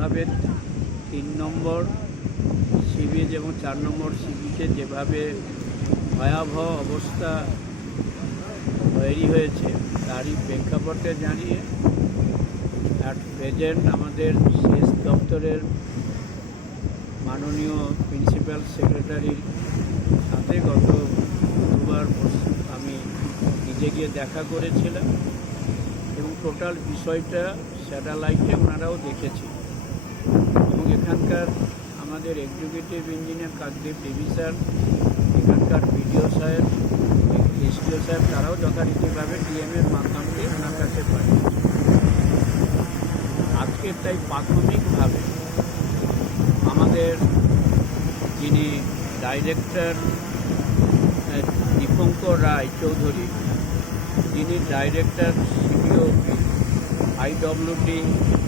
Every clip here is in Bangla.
যেভাবে 3 নম্বর সি বিচ এবং 4 নম্বর সি বিচে যেভাবে ভয়াবহ অবস্থা তৈরি হয়েছে তারই প্রেক্ষাপটে জানিয়ে অ্যাট প্রেজেন্ট আমাদের সেচ দপ্তরের মাননীয় প্রিন্সিপাল সেক্রেটারির সাথে গত বুধবার আমি নিজে গিয়ে দেখা করেছিলাম এবং টোটাল বিষয়টা স্যাটেলাইটে ওনারাও দেখেছি এবং এখানকার আমাদের এক্সিকিউটিভ ইঞ্জিনিয়ার কাকদ্বীপ ডিভিশন, এখানকার বিডিও সাহেব, এসডিও সাহেব তারাও যথারীতিভাবে ডিএমের মাধ্যম দিয়ে ওনার কাছে পাঠিয়েছে। আজকে তাই প্রাথমিকভাবে আমাদের যিনি ডাইরেক্টর দীপঙ্কর রায় চৌধুরী, যিনি ডাইরেক্টর সিডিও আইডব্লিউডি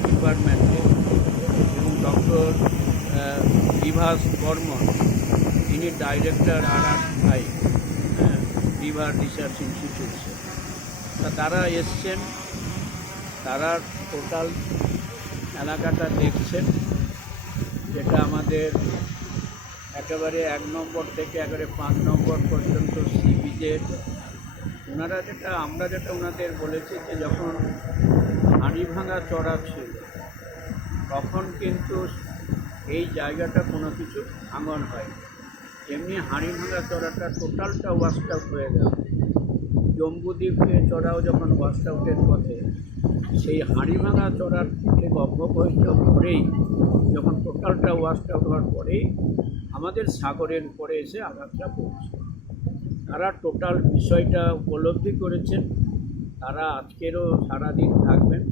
ডিপার্টমেন্টে, এবং ডক্টর বিভাস বর্মন, যিনি director RRI river research institution, তারা এসছেন। তারা টোটাল এলাকাটা দেখছেন, যেটা আমাদের একেবারে 1 নম্বর থেকে একেবারে 5 নম্বর পর্যন্ত সি বিচের ওনারা আমরা যেটা ওনাদের বলেছি যে যখন হাঁড়িভাঙা চড়া ছিল তখন কিন্তু এই জায়গাটা কোনো কিছু ভাঙন হয়, এমনি হাঁড়িভাঙা চড়াটা টোটালটা ওয়াশড আউট হয়ে গেল। জম্বুদ্বীপে চড়াও যখন ওয়াশড আউটের পথে, সেই হাঁড়িভাঙা চড়ার ঠিক অব্যবহিত পরেই যখন টোটালটা ওয়াশড আউট হওয়ার পরেই আমাদের সাগরের উপরে এসে আঘাতটা পড়ছে। তারা টোটাল বিষয়টা উপলব্ধি করেছেন। তারা আজকেরও সারাদিন থাকবেন।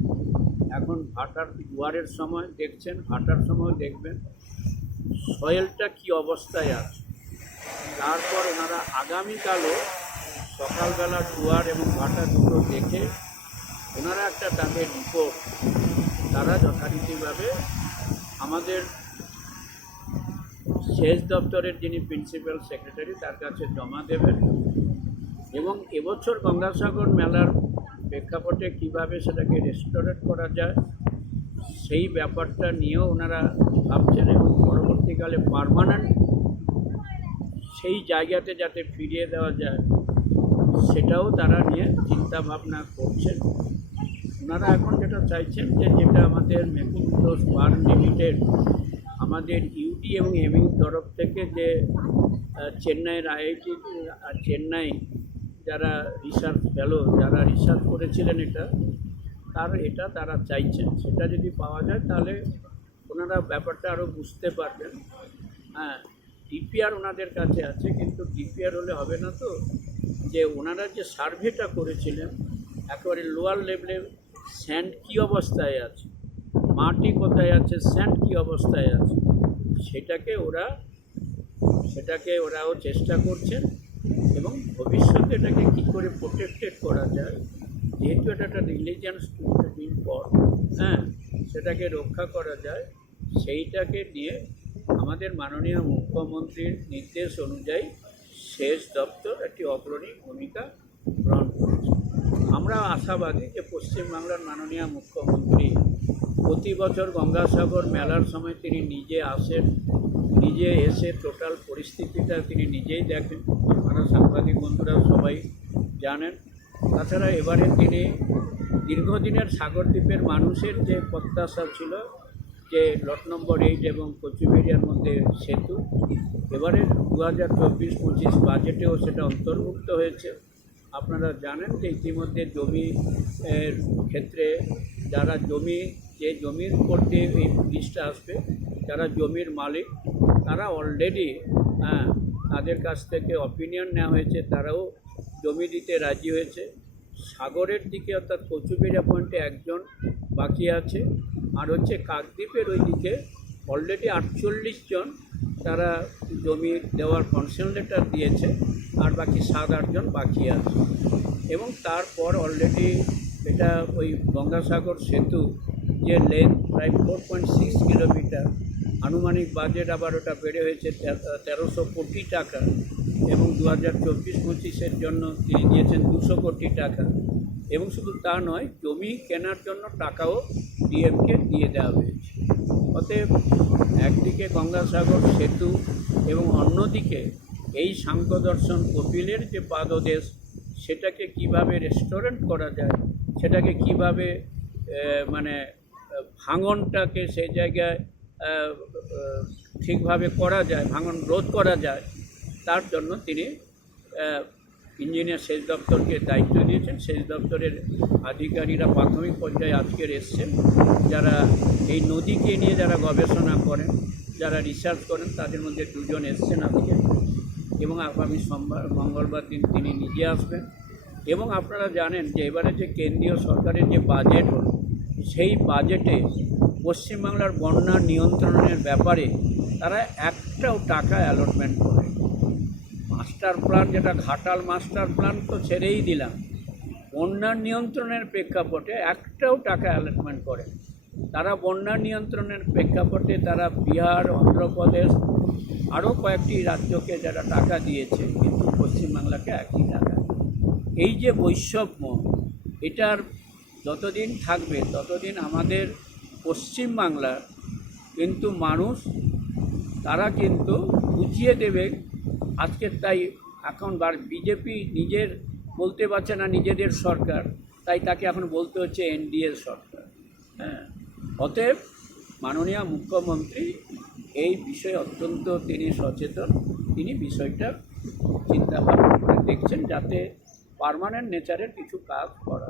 এখন ভাটার জোয়ারের সময় দেখছেন, ভাটার সময় দেখবেন সয়েলটা কী অবস্থায় আছে। তারপর ওনারা আগামীকালও সকালবেলা জোয়ার এবং ভাটা দুটো দেখে ওনারা একটা তাদের রিপোর্ট তারা যথারীতিভাবে আমাদের সেচ দপ্তরের যিনি প্রিন্সিপাল সেক্রেটারি তার কাছে জমা দেবেন এবং এবছর গঙ্গাসাগর মেলার প্রেক্ষাপটে কীভাবে সেটাকে রেস্টোরেট করা যায় সেই ব্যাপারটা নিয়েও ওনারা ভাবছেন এবং পরবর্তীকালে পার্মানেন্ট সেই জায়গাতে যাতে ফিরিয়ে দেওয়া যায় সেটাও তারা নিয়ে চিন্তা ভাবনা করছেন। ওনারা এখন যেটা চাইছেন যে যেটা আমাদের মেকুন্দ্র ফার্ম লিমিটেড আমাদের ইউডি এবং এমইউ তরফ থেকে যে চেন্নাইয়ের IIT চেন্নাই যারা রিসার্চ ফেলো যারা রিসার্চ করেছিলেন এটা তারা চাইছেন, সেটা যদি পাওয়া যায় তাহলে ওনারা ব্যাপারটা আরও বুঝতে পারবেন। হ্যাঁ, ডিপিআর ওনাদের কাছে আছে, কিন্তু ডিপিআর হলে হবে না তো, যে ওনারা যে সার্ভেটা করেছিলেন একেবারে লোয়ার লেভেলে স্যান্ড কী অবস্থায় আছে, মাটি কোথায় আছে, স্যান্ড কী অবস্থায় আছে, সেটাকে ওরাও চেষ্টা করছেন এবং ভবিষ্যতে এটাকে কী করে প্রোটেক্টেড করা যায়, যেহেতু এটা একটা রিলিজিয়াস পথ, হ্যাঁ, সেটাকে রক্ষা করা যায়, সেইটাকে নিয়ে আমাদের মাননীয় মুখ্যমন্ত্রীর নির্দেশ অনুযায়ী সেচ দপ্তর একটি অগ্রণী ভূমিকা গ্রহণ করেছে। আমরা আশাবাদী যে পশ্চিমবাংলার মাননীয় মুখ্যমন্ত্রী প্রতি বছর গঙ্গাসাগর মেলার সময় তিনি নিজে আসেন, নিজে এসে টোটাল পরিস্থিতিটা তিনি নিজেই দেখেন। আপনারা সাংবাদিক বন্ধুরা সবাই জানেন। তাছাড়া এবারে তিনি দীর্ঘদিনের সাগরদ্বীপের মানুষের যে প্রত্যাশা ছিল যে লট নম্বর 8 এবং কচুবেড়িয়ার মধ্যে সেতু, এবারে 2024-25 বাজেটেও সেটা অন্তর্ভুক্ত হয়েছে। আপনারা জানেন যে ইতিমধ্যে জমির ক্ষেত্রে যারা যে জমির উপর দিয়ে এই ব্রিজটা আসবে, যারা জমির মালিক তারা অলরেডি তাদের কাছ থেকে অপিনিয়ন নেওয়া হয়েছে, তারাও জমি দিতে রাজি হয়েছে। সাগরের দিকে অর্থাৎ কচুবেড়িয়া পয়েন্টে একজন বাকি আছে, আর হচ্ছে কাকদ্বীপের ওই দিকে অলরেডি 48 জন তারা জমি দেওয়ার কনসেন্ট লেটার দিয়েছে, আর বাকি 7-8 জন বাকি আছে। এবং তারপর অলরেডি এটা ওই গঙ্গাসাগর সেতু যে লেন্থ প্রায় 4.6 কিলোমিটার, আনুমানিক বাজেট আবার ওটা বেড়ে হয়েছে 1300 কোটি টাকা, এবং 2024-25 জন্য তিনি দিয়েছেন 200 কোটি টাকা। এবং শুধু তা নয়, জমি কেনার জন্য টাকাও ডিএমকে দিয়ে দেওয়া হয়েছে। অতএব একদিকে গঙ্গাসাগর সেতু এবং অন্যদিকে এই সাংখ্য দর্শন কপিলের যে পাদদেশ, সেটাকে কিভাবে রেস্টোরেন্ট করা যায়, সেটাকে কিভাবে মানে ভাঙনটাকে সেই জায়গায় ঠিকভাবে করা যায়, ভাঙন রোধ করা যায়, তার জন্য তিনি ইঞ্জিনিয়ার সেচ দপ্তরকে দায়িত্ব দিয়েছেন। সেচ দপ্তরের আধিকারিকরা প্রাথমিক পর্যায়ে আজকের এসছেন, যারা এই নদীকে নিয়ে যারা গবেষণা করেন, যারা রিসার্চ করেন, তাদের মধ্যে দুজন এসছেন আজকে, এবং আগামী সোমবার মঙ্গলবার দিন তিনি নিজে আসবেন। এবং আপনারা জানেন যে এবারে যে কেন্দ্রীয় সরকারের যে বাজেট হল, সেই বাজেটে পশ্চিমবাংলার বন্যা নিয়ন্ত্রণের ব্যাপারে তারা একটাও টাকা অ্যালটমেন্ট করে। মাস্টার প্ল্যান, যেটা ঘাটাল মাস্টার প্ল্যান তো ছেড়েই দিলাম, বন্যা নিয়ন্ত্রণের প্রেক্ষাপটে একটাও টাকা অ্যালটমেন্ট করে। তারা বন্যা নিয়ন্ত্রণের প্রেক্ষাপটে তারা বিহার, অন্ধ্রপ্রদেশ, আরও কয়েকটি রাজ্যকে যারা টাকা দিয়েছে, কিন্তু পশ্চিমবাংলাকে একই টাকা। এই যে বৈষম্য, এটার যতদিন থাকবে ততদিন আমাদের পশ্চিমবাংলার কিন্তু মানুষ তারা কিন্তু বুঝিয়ে দেবে। আজকে তাই এখন বিজেপি নিজের বলতে পারছে না নিজেদের সরকার, তাই তাকে এখন বলতে হচ্ছে এনডিএ সরকার। হ্যাঁ, অতএব মাননীয় মুখ্যমন্ত্রী এই বিষয়ে অত্যন্ত তিনি সচেতন। তিনি বিষয়টা চিন্তাভাবনা করে দেখছেন যাতে পার্মানেন্ট নেচারের কিছু কাজ করা।